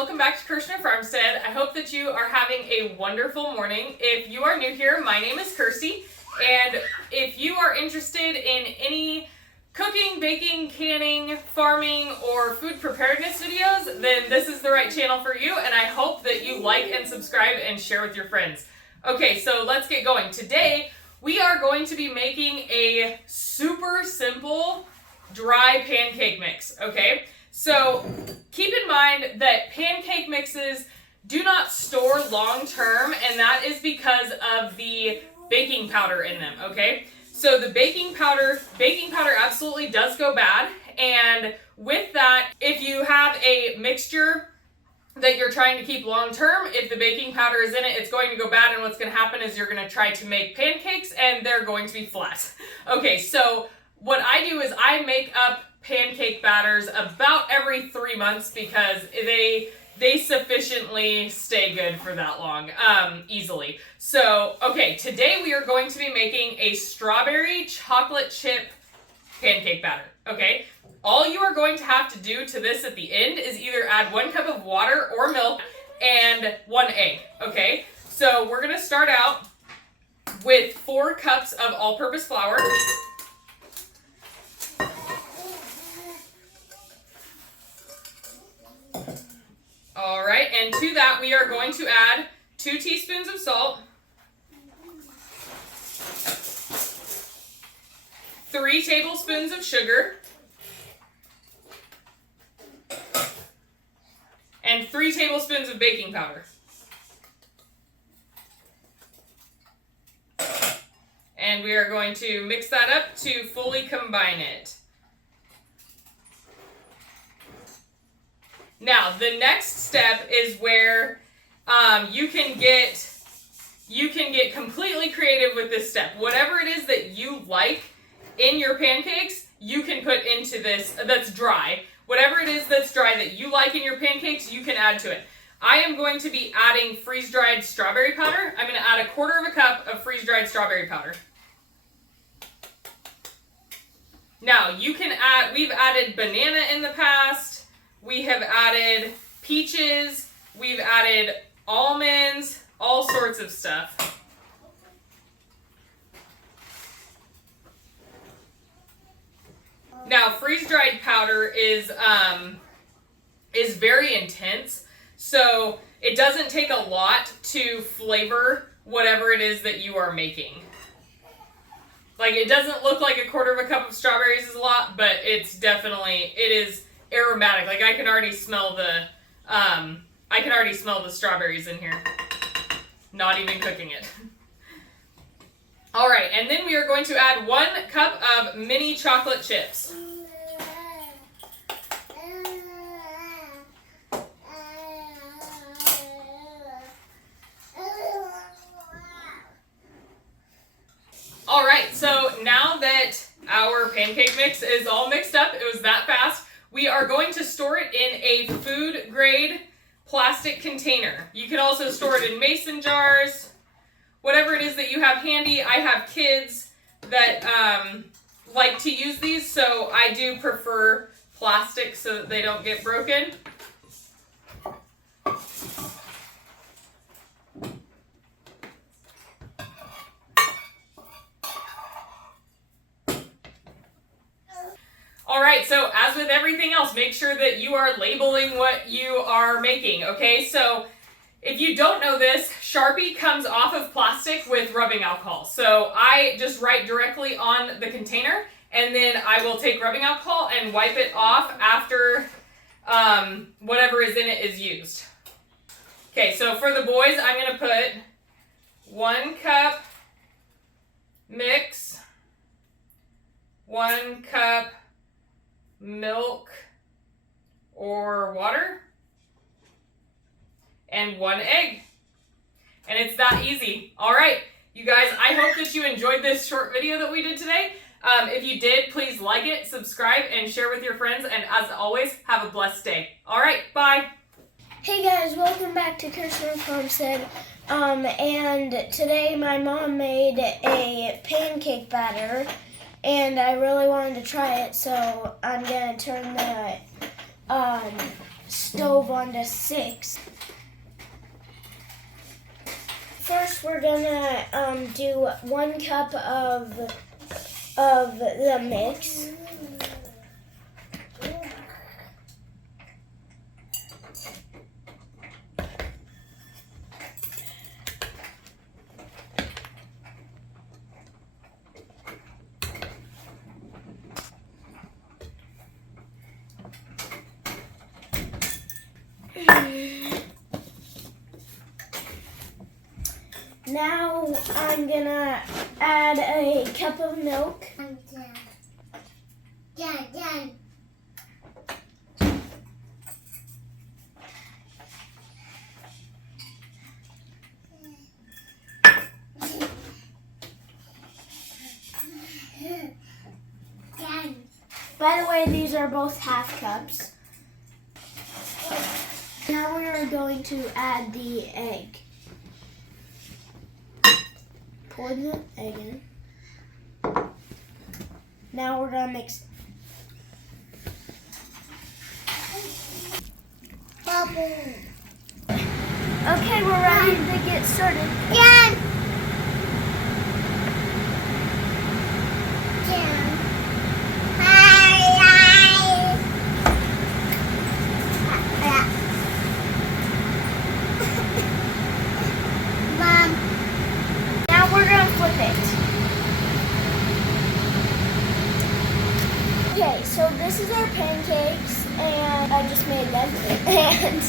welcome back to FarmStead. I hope that you are having a wonderful morning. If you are new here, my name is Kirsty, and if you are interested in any cooking, baking, canning, farming, or food preparedness videos, then this is the right channel for you, and I hope that you like and subscribe and share with your friends. Okay, so let's get going. Today, we are going to be making a super simple dry pancake mix, okay? So keep in mind that pancake mixes do not store long term, and that is because of the baking powder in them, okay? So the baking powder absolutely does go bad, and with that, if you have a mixture that you're trying to keep long term, if the baking powder is in it, it's going to go bad, and what's going to happen is you're going to try to make pancakes and they're going to be flat. Okay, so what I do is I make up pancake batters about every 3 months because they sufficiently stay good for that long, easily. So, okay, today we are going to be making a strawberry chocolate chip pancake batter, okay? All you are going to have to do to this at the end is either add 1 cup of water or milk and 1 egg, okay? So we're gonna start out with 4 cups of all-purpose flour. All right, and to that we are going to add 2 teaspoons of salt, 3 tablespoons of sugar, and 3 tablespoons of baking powder. And we are going to mix that up to fully combine it. Now, the next step is where you can get completely creative with this step. Whatever it is that you like in your pancakes, you can put into this that's dry. Whatever it is that's dry that you like in your pancakes, you can add to it. I am going to be adding freeze-dried strawberry powder. I'm going to add 1/4 cup of freeze-dried strawberry powder. Now, you can add, we've added banana in the past. We have added peaches, we've added almonds, all sorts of stuff. Now, freeze-dried powder is very intense, so it doesn't take a lot to flavor whatever it is that you are making. Like, it doesn't look like 1/4 cup of strawberries is a lot, but it is aromatic. Like, I can already smell the strawberries in here. Not even cooking it. All right, and then we are going to add 1 cup of mini chocolate chips. All right, so now that our pancake mix is all mixed up, it was that fast, we are going to store it in a food-grade plastic container. You can also store it in mason jars, whatever it is that you have handy. I have kids that like to use these, so I do prefer plastic so that they don't get broken. All right, so as with everything else, make sure that you are labeling what you are making, okay? So if you don't know this, Sharpie comes off of plastic with rubbing alcohol. So I just write directly on the container, and then I will take rubbing alcohol and wipe it off after whatever is in it is used. Okay, so for the boys, I'm gonna put 1 cup mix, 1 cup milk or water, and 1 egg. And it's that easy. All right, you guys, I hope that you enjoyed this short video that we did today. If you did, please like it, subscribe, and share with your friends. And as always, have a blessed day. All right, bye. Hey guys, welcome back to FarmStead. And today my mom made a pancake batter, and I really wanted to try it, so I'm gonna turn the stove onto 6. First, we're gonna do 1 cup of the mix. Now I'm gonna add a cup of milk. By the way, these are both half cups. Now we are going to add the egg. Pour the egg in. Now we're gonna mix. Okay, we're ready to get started. Now we're gonna flip it. Okay, so this is our pancakes, and I just made them. And